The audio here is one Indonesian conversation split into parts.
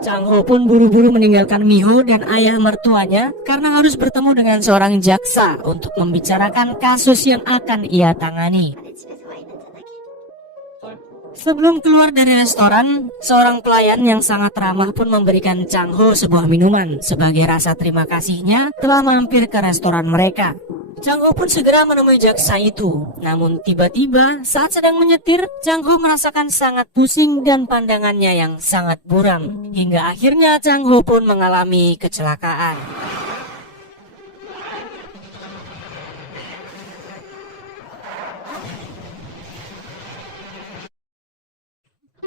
Chang Ho pun buru-buru meninggalkan Miho dan ayah mertuanya karena harus bertemu dengan seorang jaksa untuk membicarakan kasus yang akan ia tangani. Sebelum keluar dari restoran, seorang pelayan yang sangat ramah pun memberikan Chang Ho sebuah minuman sebagai rasa terima kasihnya telah mampir ke restoran mereka. Chang Ho pun segera menemui jaksa itu. Namun tiba-tiba saat sedang menyetir, Chang Ho merasakan sangat pusing dan pandangannya yang sangat buram. Hingga akhirnya Chang Ho pun mengalami kecelakaan.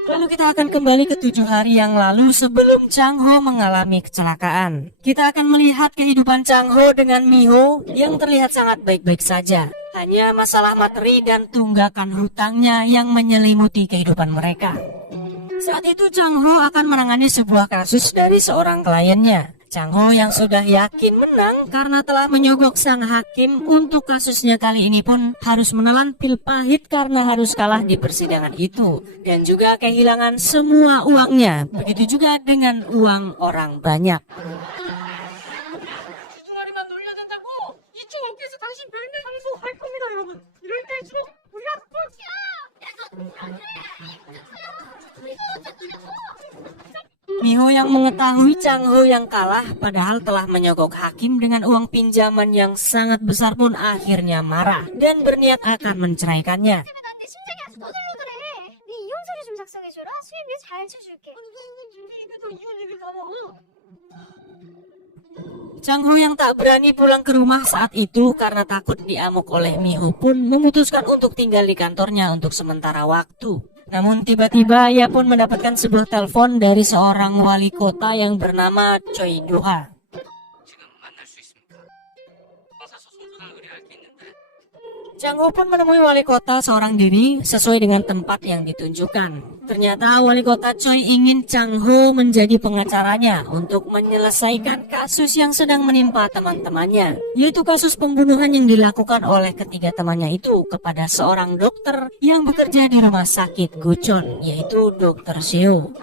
Lalu kita akan kembali ke 7 hari yang lalu sebelum Chang Ho mengalami kecelakaan. Kita akan melihat kehidupan Chang Ho dengan Miho yang terlihat sangat baik-baik saja. Hanya masalah materi dan tunggakan hutangnya yang menyelimuti kehidupan mereka. Saat itu Chang Ho akan menangani sebuah kasus dari seorang kliennya. Chang Ho yang sudah yakin menang karena telah menyogok sang hakim untuk kasusnya kali ini pun harus menelan pil pahit karena harus kalah di persidangan itu. Dan juga kehilangan semua uangnya. Begitu juga dengan uang orang banyak. Miho yang mengetahui Chang Ho yang kalah padahal telah menyogok hakim dengan uang pinjaman yang sangat besar pun akhirnya marah dan berniat akan menceraikannya. Chang Ho yang tak berani pulang ke rumah saat itu karena takut diamuk oleh Miho pun memutuskan untuk tinggal di kantornya untuk sementara waktu. Namun tiba-tiba ia pun mendapatkan sebuah telepon dari seorang wali kota yang bernama Choi Do-ha. Chang Ho pun menemui wali kota seorang diri sesuai dengan tempat yang ditunjukkan. Ternyata wali kota Choi ingin Chang Ho menjadi pengacaranya untuk menyelesaikan kasus yang sedang menimpa teman-temannya, yaitu kasus pembunuhan yang dilakukan oleh ketiga temannya itu kepada seorang dokter yang bekerja di rumah sakit Guchon, yaitu Dr. Seo.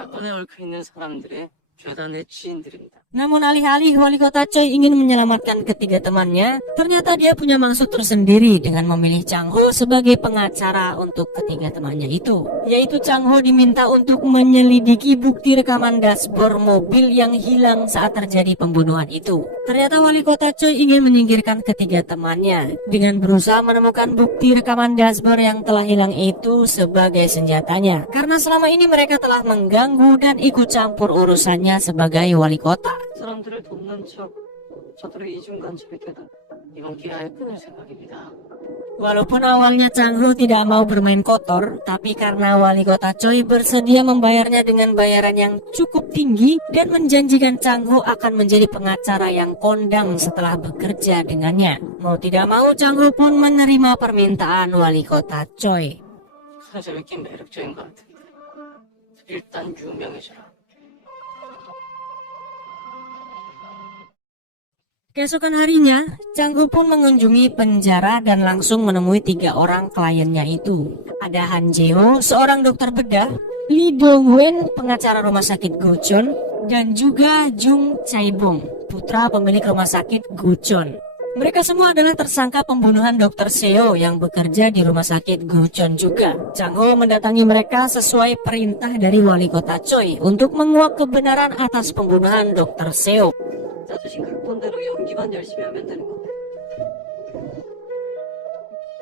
Namun alih-alih wali kota Choi ingin menyelamatkan ketiga temannya, ternyata dia punya maksud tersendiri dengan memilih Chang Ho sebagai pengacara untuk ketiga temannya itu. Yaitu Chang Ho diminta untuk menyelidiki bukti rekaman dashboard mobil yang hilang saat terjadi pembunuhan itu. Ternyata wali kota Choi ingin menyingkirkan ketiga temannya dengan berusaha menemukan bukti rekaman dashboard yang telah hilang itu sebagai senjatanya. Karena selama ini mereka telah mengganggu dan ikut campur urusannya sebagai wali kota. 사람들을 돕는 척 저들의 이중 간첩이 되다. 이번 기회에 끊을 생각입니다. Walaupun awalnya Chang Ho tidak mau bermain kotor, tapi karena wali kota Choi bersedia membayarnya dengan bayaran yang cukup tinggi dan menjanjikan Chang Ho akan menjadi pengacara yang kondang setelah bekerja dengannya. Mau tidak mau Chang Ho pun menerima permintaan wali kota Choi. 가장 재밌긴 매력적인 것 같은데 일단 유명해져라. Keesokan harinya, Chang Ho pun mengunjungi penjara dan langsung menemui 3 orang kliennya itu. Ada Han Jae-ho, seorang dokter bedah, Lee Dong-wen, pengacara rumah sakit Guchon, dan juga Jung Chae-bong, putra pemilik rumah sakit Guchon. Mereka semua adalah tersangka pembunuhan Dr. Seo yang bekerja di rumah sakit Guchon juga. Chang Ho mendatangi mereka sesuai perintah dari wali kota Choi untuk menguak kebenaran atas pembunuhan Dr. Seo. 짜주신 각본대로 연기만 열심히 하면 되는 건데.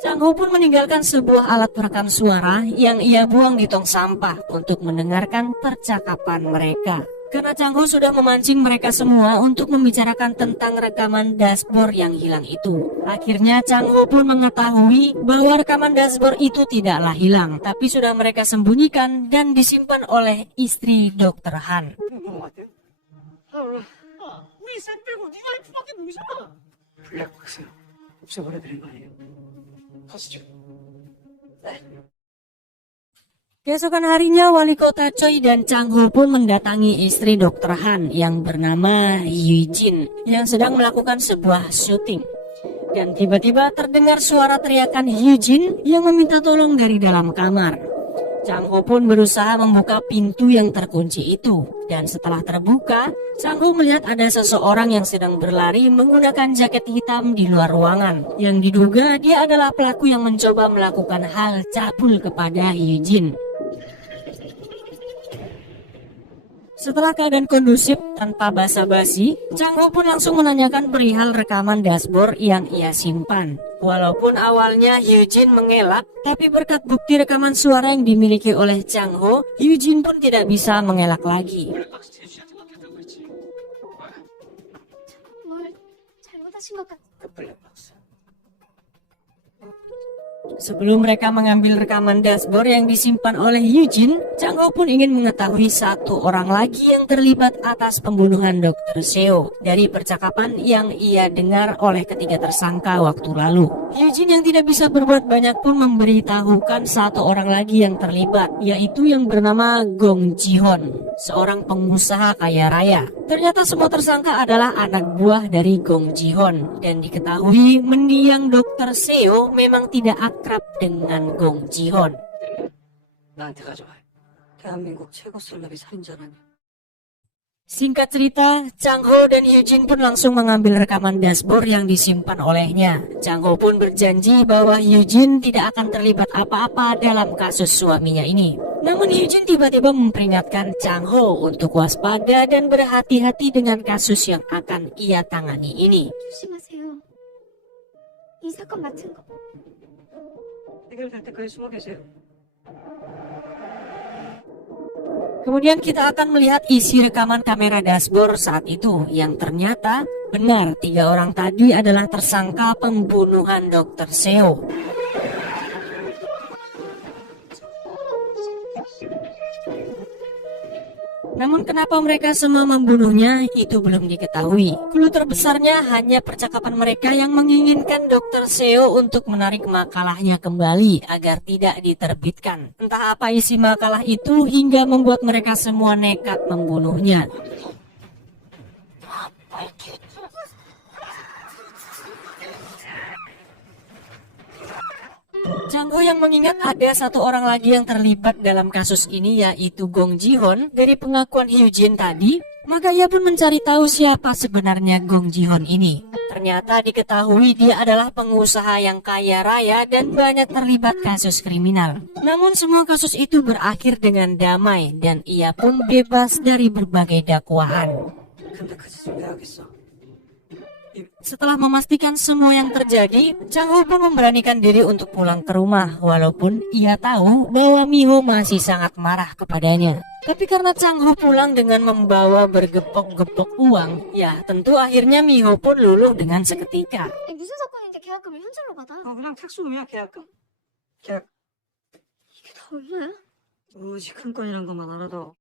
Chang Ho pun meninggalkan sebuah alat perekam suara yang ia buang di tong sampah untuk mendengarkan percakapan mereka. Karena Chang Ho sudah memancing mereka semua untuk membicarakan tentang rekaman dashboard yang hilang itu. Akhirnya Chang Ho pun mengetahui bahwa rekaman dashboard itu tidaklah hilang, tapi sudah mereka sembunyikan dan disimpan oleh istri Dr. Han. 우리 셋 빼고 네가 F밖에 모르잖아. 블랙박스 없애버려드린 거 아니에요? 가시죠. 네. Keesokan harinya wali kota Choi dan Chang Ho pun mendatangi istri Dr. Han yang bernama Yoo Jin yang sedang melakukan sebuah syuting. Dan tiba-tiba terdengar suara teriakan Yoo Jin yang meminta tolong dari dalam kamar. Chang Ho pun berusaha membuka pintu yang terkunci itu. Dan setelah terbuka, Chang Ho melihat ada seseorang yang sedang berlari menggunakan jaket hitam di luar ruangan. Yang diduga dia adalah pelaku yang mencoba melakukan hal cabul kepada Hyujin. Setelah keadaan kondusif tanpa basa-basi, Chang Ho pun langsung menanyakan perihal rekaman dashboard yang ia simpan. Walaupun awalnya Hyujin mengelak, tapi berkat bukti rekaman suara yang dimiliki oleh Chang Ho, Hyujin pun tidak bisa mengelak lagi. 블랙박스 제주한테 맡겼다고 그랬지. 뭘 잘못하신 것 같아. 그 블랙박스. Sebelum mereka mengambil rekaman dashboard yang disimpan oleh Hyujin, Chang Ho pun ingin mengetahui satu orang lagi yang terlibat atas pembunuhan Dr. Seo dari percakapan yang ia dengar oleh ketiga tersangka waktu lalu. Hyujin yang tidak bisa berbuat banyak pun memberitahukan satu orang lagi yang terlibat, yaitu yang bernama Gong Ji-hon, seorang pengusaha kaya raya. Ternyata semua tersangka adalah anak buah dari Gong Ji-hon, dan diketahui mendiang Dr. Seo memang tidak akrab dengan Gong Ji-hon. 나한테 가져와. 대한민국 최고 셀럽이 살인자라니. Singkat cerita, Chang Ho dan Hyujin pun langsung mengambil rekaman dashboard yang disimpan olehnya. Chang Ho pun berjanji bahwa Hyujin tidak akan terlibat apa-apa dalam kasus suaminya ini. Namun Hyujin tiba-tiba memperingatkan Chang Ho untuk waspada dan berhati-hati dengan kasus yang akan ia tangani ini. 조심하세요. 이 사건 맡은 거. 해결될 때까지 숨어 계세요. Kemudian kita akan melihat isi rekaman kamera dashboard saat itu, yang ternyata benar 3 orang tadi adalah tersangka pembunuhan Dr. Seo. Namun kenapa mereka semua membunuhnya itu belum diketahui. Clue terbesarnya hanya percakapan mereka yang menginginkan Dr. Seo untuk menarik makalahnya kembali agar tidak diterbitkan. Entah apa isi makalah itu hingga membuat mereka semua nekat membunuhnya. Chang Ho yang mengingat ada satu orang lagi yang terlibat dalam kasus ini, yaitu Gong Ji-hon dari pengakuan Hyujin tadi, maka ia pun mencari tahu siapa sebenarnya Gong Ji-hon ini. Ternyata diketahui dia adalah pengusaha yang kaya raya dan banyak terlibat kasus kriminal. Namun semua kasus itu berakhir dengan damai dan ia pun bebas dari berbagai dakwaan. 근데 그 짓은 왜 하겠어? Setelah memastikan semua yang terjadi, Chang Ho pun memberanikan diri untuk pulang ke rumah walaupun ia tahu bahwa Miho masih sangat marah kepadanya. Tapi karena Chang Ho pulang dengan membawa bergepok-gepok uang, ya tentu akhirnya Miho pun luluh dengan seketika. 무슨 사건인데 계약금을 현찰로 받아? 그냥 택수금이야 계약금. 계약 이게 다 얼마야? 오직 큰 건이란 것만 알아도.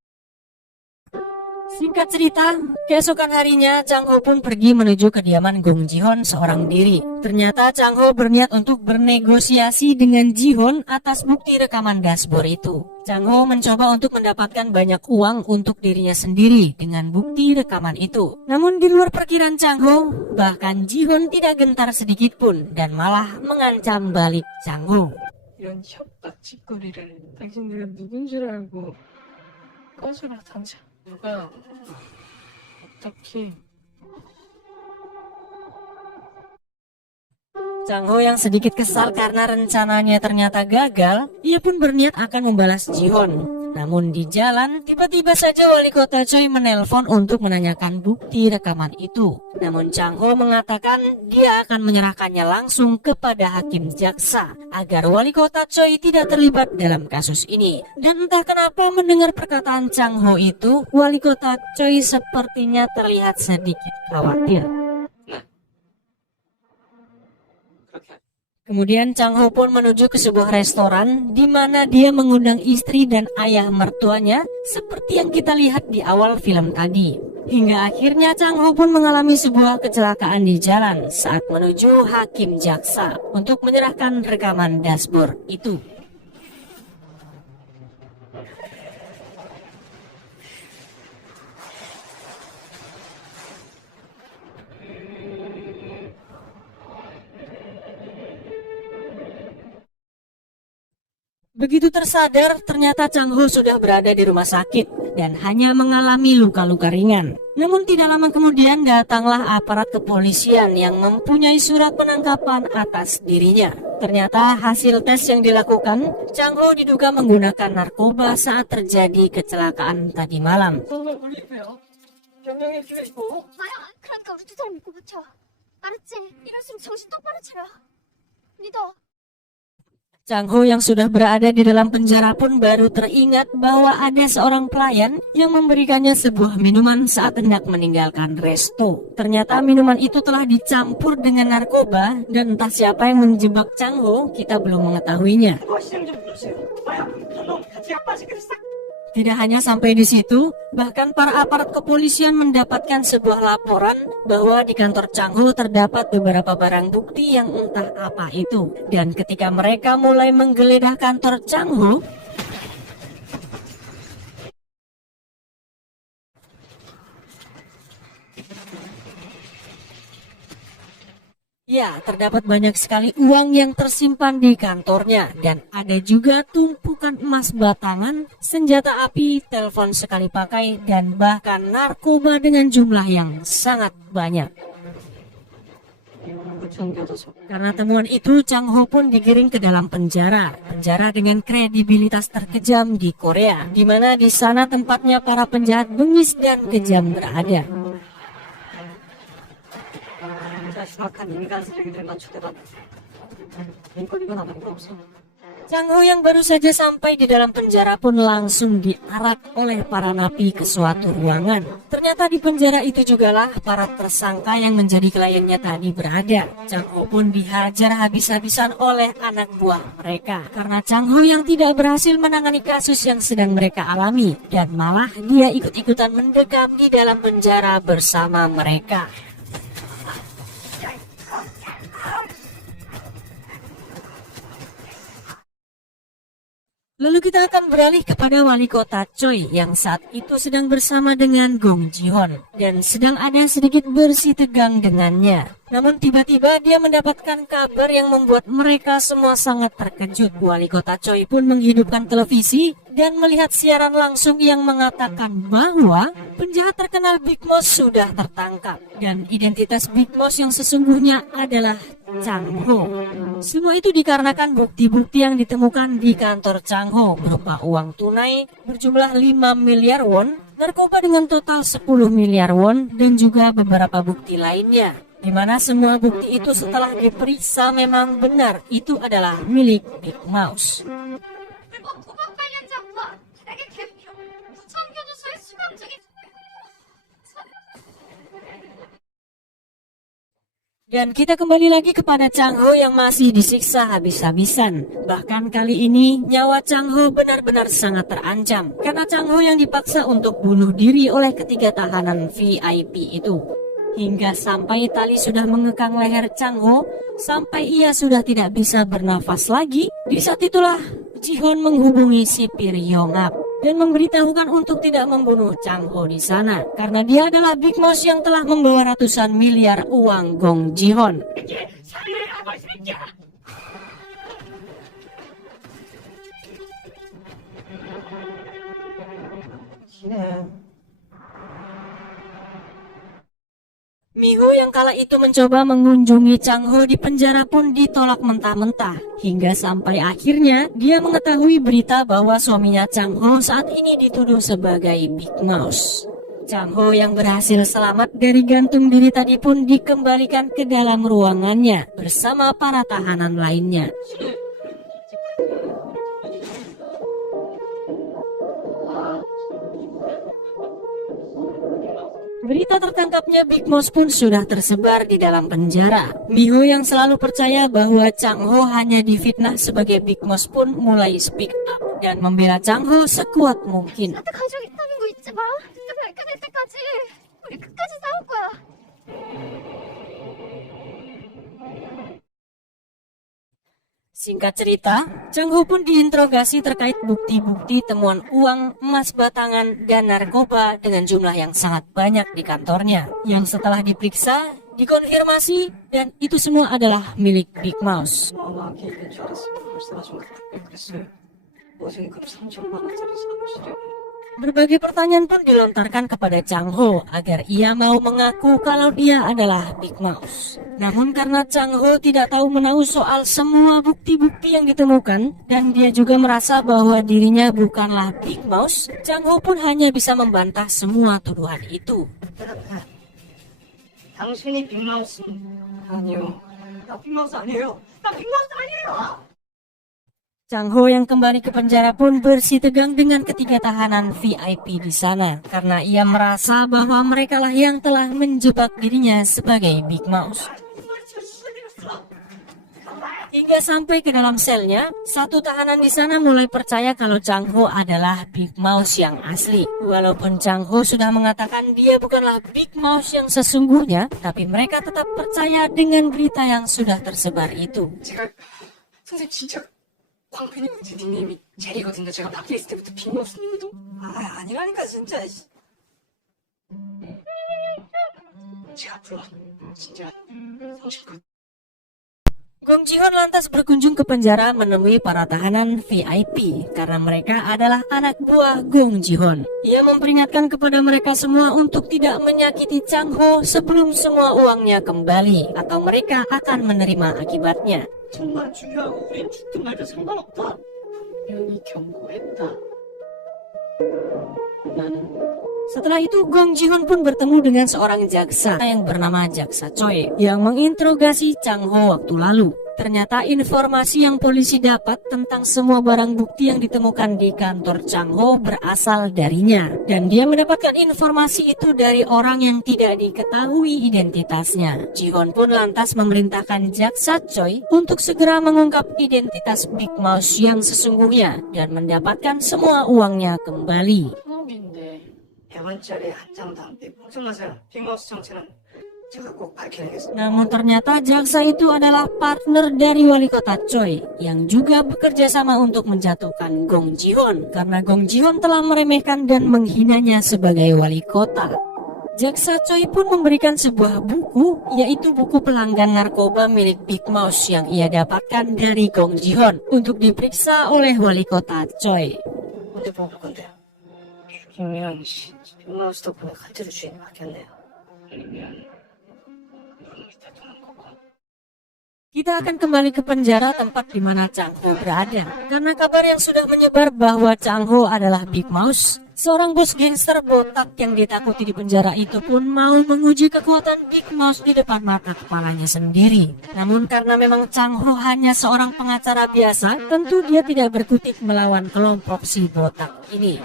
Singkat cerita, keesokan harinya Chang Ho pun pergi menuju kediaman Gong Ji-hon seorang diri. Ternyata Chang Ho berniat untuk bernegosiasi dengan Ji-hon atas bukti rekaman dashboard itu. Chang Ho mencoba untuk mendapatkan banyak uang untuk dirinya sendiri dengan bukti rekaman itu. Namun di luar perkiraan Chang Ho, bahkan Ji-hon tidak gentar sedikit pun dan malah mengancam balik Chang Ho. 이런 협박 짓거리를 당신들은 누군 줄 알고 꺼져라 당장. 누가 어떻게 Chang Ho yang sedikit kesal karena rencananya ternyata gagal, ia pun berniat akan membalas Ji-hon. Namun di jalan, tiba-tiba saja wali kota Choi menelpon untuk menanyakan bukti rekaman itu. Namun Chang Ho mengatakan dia akan menyerahkannya langsung kepada hakim jaksa agar wali kota Choi tidak terlibat dalam kasus ini. Dan entah kenapa mendengar perkataan Chang Ho itu, wali kota Choi sepertinya terlihat sedikit khawatir. 그렇게 Kemudian Chang Ho pun menuju ke sebuah restoran di mana dia mengundang istri dan ayah mertuanya seperti yang kita lihat di awal film tadi. Hingga akhirnya Chang Ho pun mengalami sebuah kecelakaan di jalan saat menuju hakim jaksa untuk menyerahkan rekaman dashboard itu. Begitu tersadar, ternyata Chang Ho sudah berada di rumah sakit dan hanya mengalami luka-luka ringan. Namun tidak lama kemudian datanglah aparat kepolisian yang mempunyai surat penangkapan atas dirinya. Ternyata hasil tes yang dilakukan, Chang Ho diduga menggunakan narkoba saat terjadi kecelakaan tadi malam. 정말 걸리네요. 경량의 피가 있고. 마야, 그러니까 우리 두 사람 믿고 버텨. 알았지? 이럴수록 정신 똑바로 차려. 믿어. Chang Ho yang sudah berada di dalam penjara pun baru teringat bahwa ada seorang pelayan yang memberikannya sebuah minuman saat hendak meninggalkan resto. Ternyata minuman itu telah dicampur dengan narkoba dan entah siapa yang menjebak Chang Ho, kita belum mengetahuinya. 너 시장 좀 눌러주세요. 마야, 너 같이 빠지게 싹. Tidak hanya sampai di situ, bahkan para aparat kepolisian mendapatkan sebuah laporan bahwa di kantor Chang Ho terdapat beberapa barang bukti yang entah apa itu. Dan ketika mereka mulai menggeledah kantor Chang Ho, ya, terdapat banyak sekali uang yang tersimpan di kantornya dan ada juga tumpukan emas batangan, senjata api, telepon sekali pakai, dan bahkan narkoba dengan jumlah yang sangat banyak. Karena temuan itu, Chang Ho pun digiring ke dalam penjara dengan kredibilitas terkejam di Korea, di mana di sana tempatnya para penjahat bengis dan kejam berada. 심각한 인간 쓰레기들만 초대받아. 인권이건 아무것도 없어. Chang Ho yang baru saja sampai di dalam penjara pun langsung diarak oleh para napi ke suatu ruangan. Ternyata di penjara itu jugalah para tersangka yang menjadi kliennya tadi berada. Chang Ho pun dihajar habis-habisan oleh anak buah mereka. Karena Chang Ho yang tidak berhasil menangani kasus yang sedang mereka alami. Dan malah dia ikut-ikutan mendekam di dalam penjara bersama mereka. Lalu kita akan beralih kepada wali kota Choi yang saat itu sedang bersama dengan Gong Ji-hon dan sedang ada sedikit bersih tegang dengannya. Namun tiba-tiba dia mendapatkan kabar yang membuat mereka semua sangat terkejut. Wali kota Choi pun menghidupkan televisi dan melihat siaran langsung yang mengatakan bahwa penjahat terkenal Big Mouse sudah tertangkap dan identitas Big Mouse yang sesungguhnya adalah Chang Ho. Semua itu dikarenakan bukti-bukti yang ditemukan di kantor Chang Ho berupa uang tunai berjumlah 5 miliar won, narkoba dengan total 10 miliar won, dan juga beberapa bukti lainnya. Di mana semua bukti itu setelah diperiksa memang benar itu adalah milik Big Mouse. 그리고 도박 관련자와 대개 개표, 부천교도소의 수감적인 Dan kita kembali lagi kepada Chang Ho yang masih disiksa habis-habisan. Bahkan kali ini nyawa Chang Ho benar-benar sangat terancam karena Chang Ho yang dipaksa untuk bunuh diri oleh ketiga tahanan VIP itu. Hingga sampai tali sudah mengekang leher Chang Ho sampai ia sudah tidak bisa bernafas lagi. Di saat itulah Ji-hon menghubungi sipir Yong-ap dan memberitahukan untuk tidak membunuh Chang Ho di sana karena dia adalah Big Mouse yang telah membawa ratusan miliar uang Gong Ji-hon. Miho yang kala itu mencoba mengunjungi Chang Ho di penjara pun ditolak mentah-mentah. Hingga sampai akhirnya dia mengetahui berita bahwa suaminya Chang Ho saat ini dituduh sebagai Big Mouse. Chang Ho yang berhasil selamat dari gantung diri tadi pun dikembalikan ke dalam ruangannya bersama para tahanan lainnya. Berita tertangkapnya Big Mouse pun sudah tersebar di dalam penjara. Miho yang selalu percaya bahwa Chang Ho hanya difitnah sebagai Big Mouse pun mulai speak up dan membela Chang Ho sekuat mungkin. 나한테 가족 있다는 거 잊지 마. 진짜 발끈할 때까지 우리 끝까지 싸울 거야. Singkat cerita, Chang Ho pun diinterogasi terkait bukti-bukti temuan uang, emas batangan, dan narkoba dengan jumlah yang sangat banyak di kantornya. Yang setelah diperiksa, dikonfirmasi, dan itu semua adalah milik Big Mouse. 어마어마하게 있는 줄 알았어. 벌써 나중에 그랬어요. 보증금 3천만 원짜리 사무실이요. Berbagai pertanyaan pun dilontarkan kepada Chang Ho agar ia mau mengaku kalau dia adalah Big Mouse. Namun karena Chang Ho tidak tahu menahu soal semua bukti-bukti yang ditemukan dan dia juga merasa bahwa dirinya bukanlah Big Mouse, Chang Ho pun hanya bisa membantah semua tuduhan itu. 당신이 빅마우스. 아니요. 나 빅마우스 아니에요. 나 빅마우스 아니에요. Chang Ho yang kembali ke penjara pun bersih tegang dengan ketiga tahanan VIP di sana karena ia merasa bahwa mereka lah yang telah menjebak dirinya sebagai Big Mouse. Hingga sampai ke dalam selnya, satu tahanan di sana mulai percaya kalau Chang Ho adalah Big Mouse yang asli. Walaupun Chang Ho sudah mengatakan dia bukanlah Big Mouse yang sesungguhnya, tapi mereka tetap percaya dengan berita yang sudah tersebar itu. 제가 선생님 진짜 광팬이거든요. 닉네임이 제리거든요. 제가 밖에 있을 때부터 빅마우스님도 아니라니까 진짜. 제가 앞으로 진짜 성실껏. Gong Ji-hoon lantas berkunjung ke penjara menemui para tahanan VIP karena mereka adalah anak buah Gong Ji-hoon. Ia memperingatkan kepada mereka semua untuk tidak menyakiti Chang Ho sebelum semua uangnya kembali atau mereka akan menerima akibatnya. 정말 중요하고 우린 죽든 말든 상관없다. 형이 경고했다. 나는 Setelah itu Gong Ji-hoon pun bertemu dengan seorang jaksa yang bernama Jaksa Choi yang menginterogasi Chang Ho waktu lalu. Ternyata informasi yang polisi dapat tentang semua barang bukti yang ditemukan di kantor Chang Ho berasal darinya. Dan dia mendapatkan informasi itu dari orang yang tidak diketahui identitasnya. Ji-hoon pun lantas memerintahkan Jaksa Choi untuk segera mengungkap identitas Big Mouse yang sesungguhnya dan mendapatkan semua uangnya kembali. 처음인데 100원짜리 한 장도 안 빼고 정말요. 빅마우스 정체는 제가 꼭 밝혀내겠습니다. Namun ternyata jaksa itu adalah partner dari wali kota Choi yang juga bekerja sama untuk menjatuhkan Gong Ji-hoon karena Gong Ji-hoon telah meremehkan dan menghinanya sebagai wali kota. Jaksa Choi pun memberikan sebuah buku, yaitu buku pelanggan narkoba milik Big Mouse yang ia dapatkan dari Gong Ji-hoon untuk diperiksa oleh wali kota Choi. 뭔데 뽑을 건데요? 김미연 씨, 빅마우스 덕분에 카트의 주인이 바뀌었네요. 아니면 그런 게 대통령 거고. Kita akan kembali ke penjara tempat di mana Chang Ho berada. Karena kabar yang sudah menyebar bahwa Chang Ho adalah Big Mouse, seorang bos gangster botak yang ditakuti di penjara itu pun mau menguji kekuatan Big Mouse di depan mata kepalanya sendiri. Namun karena memang Chang Ho hanya seorang pengacara biasa, tentu dia tidak berkutik melawan kelompok si botak ini.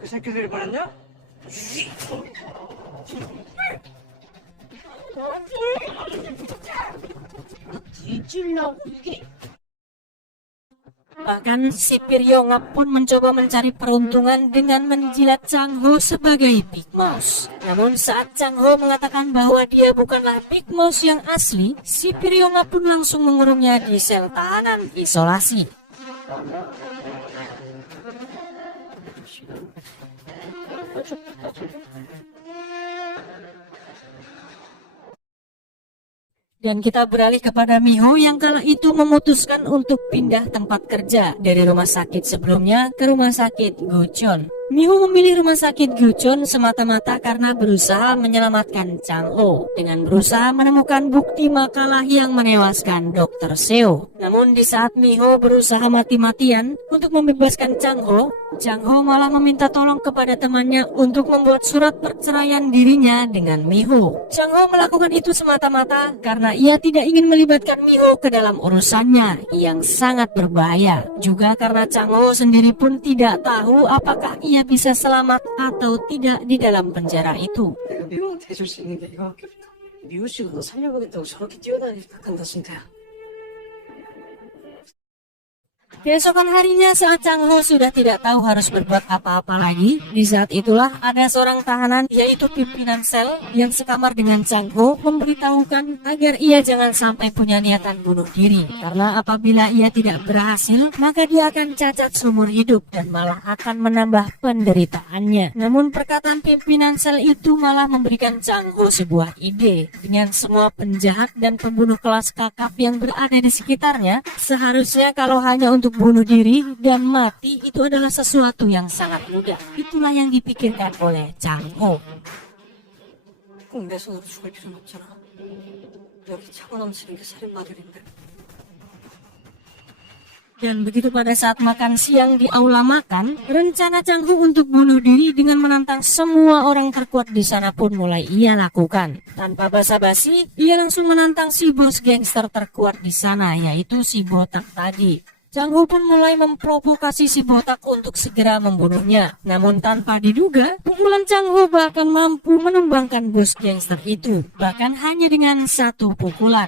그 새끼들이 말했냐? 뒤질라고 이게. Bahkan sipir Yongap pun mencoba mencari peruntungan dengan menjilat Chang Ho sebagai Big Mouse. Namun saat Chang Ho mengatakan bahwa dia bukanlah Big Mouse yang asli, sipir Yongap pun langsung mengurungnya di sel tahanan isolasi. Dan kita beralih kepada Miho yang kala itu memutuskan untuk pindah tempat kerja dari rumah sakit sebelumnya ke rumah sakit Gucheon. Miho memilih rumah sakit Gucheon semata-mata karena berusaha menyelamatkan Chang Ho dengan berusaha menemukan bukti makalah yang menewaskan Dr. Seo. Namun di saat Miho berusaha mati-matian untuk membebaskan Chang Ho malah meminta tolong kepada temannya untuk membuat surat perceraian dirinya dengan Miho. Chang Ho melakukan itu semata-mata karena ia tidak ingin melibatkan Miho ke dalam urusannya yang sangat berbahaya. Juga karena Chang Ho sendiri pun tidak tahu apakah ia bisa selamat atau tidak di dalam penjara itu. 내가 미호한테 해줄 수 있는 게 이거밖에 없다. 미호 씨가 너 살려보겠다고 저렇게 뛰어다니기 시작한다 진짜야. Keesokan harinya saat Chang Ho sudah tidak tahu harus berbuat apa-apa lagi, di saat itulah ada seorang tahanan yaitu pimpinan sel yang sekamar dengan Chang Ho memberitahukan agar ia jangan sampai punya niatan bunuh diri. Karena apabila ia tidak berhasil, maka dia akan cacat seumur hidup dan malah akan menambah penderitaannya. Namun perkataan pimpinan sel itu malah memberikan Chang Ho sebuah ide. Dengan semua penjahat dan pembunuh kelas kakap yang berada di sekitarnya, seharusnya kalau hanya untuk bunuh diri dan mati itu adalah sesuatu yang sangat mudah. Itulah yang dipikirkan oleh Chang Ho. 꼭 내 손으로 죽을 필요는 없잖아. 여기 차고 넘치는 게 살인마들인데. Dan begitu pada saat makan siang di aula makan, rencana Chang Ho untuk bunuh diri dengan menantang semua orang terkuat di sana pun mulai ia lakukan. Tanpa basa-basi, ia langsung menantang si bos gangster terkuat di sana, yaitu si botak tadi. Chang Ho pun mulai memprovokasi si botak untuk segera membunuhnya. Namun tanpa diduga, pukulan Chang Ho bahkan mampu menumbangkan bos gangster itu, bahkan hanya dengan satu pukulan.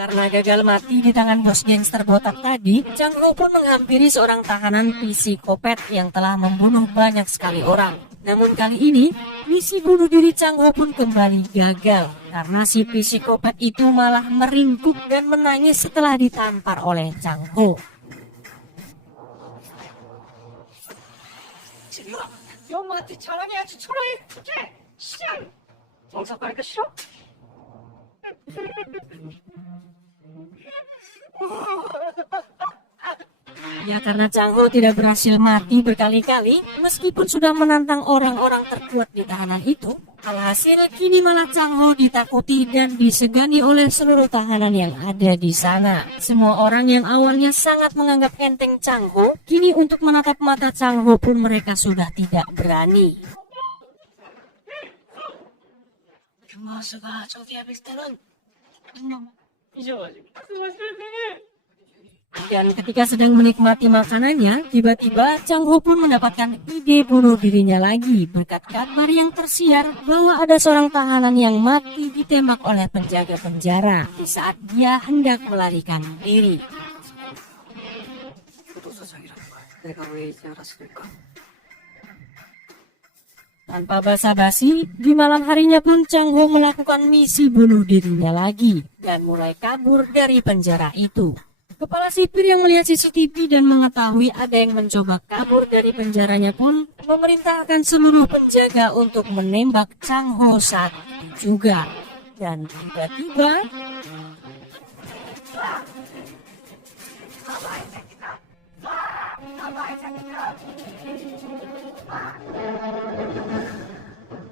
Karena gagal mati di tangan bos gangster botak tadi, Chang Ho pun menghampiri seorang tahanan psikopat yang telah membunuh banyak sekali orang. Namun kali ini, misi bunuh diri Chang Ho pun kembali gagal. Karena si psikopat itu malah meringkuk dan menangis setelah ditampar oleh Chang Ho. 엄마한테 자랑해야지 초라해. 시장. 정상 가니까 싫어? Ya karena Chang Ho tidak berhasil mati berkali-kali, meskipun sudah menantang orang-orang terkuat di tahanan itu, alhasil kini malah Chang Ho ditakuti dan disegani oleh seluruh tahanan yang ada di sana. Semua orang yang awalnya sangat menganggap enteng Chang Ho, kini untuk menatap mata Chang Ho pun mereka sudah tidak berani. 규마수가 저기 앞에 있을 때는 잊어가지고. Dan ketika sedang menikmati makanannya, tiba-tiba Chang Ho pun mendapatkan ide bunuh dirinya lagi berkat kabar yang tersiar bahwa ada seorang tahanan yang mati ditembak oleh penjaga penjara di saat dia hendak melarikan diri. 교도소장이라는 걸 내가 왜 이제 알았을까? Tanpa basa-basi, di malam harinya pun Chang Ho melakukan misi bunuh dirinya lagi dan mulai kabur dari penjara itu. Kepala sipir yang melihat CCTV dan mengetahui ada yang mencoba kabur dari penjaranya pun memerintahkan seluruh penjaga untuk menembak Chang Ho saat itu juga. Dan tiba-tiba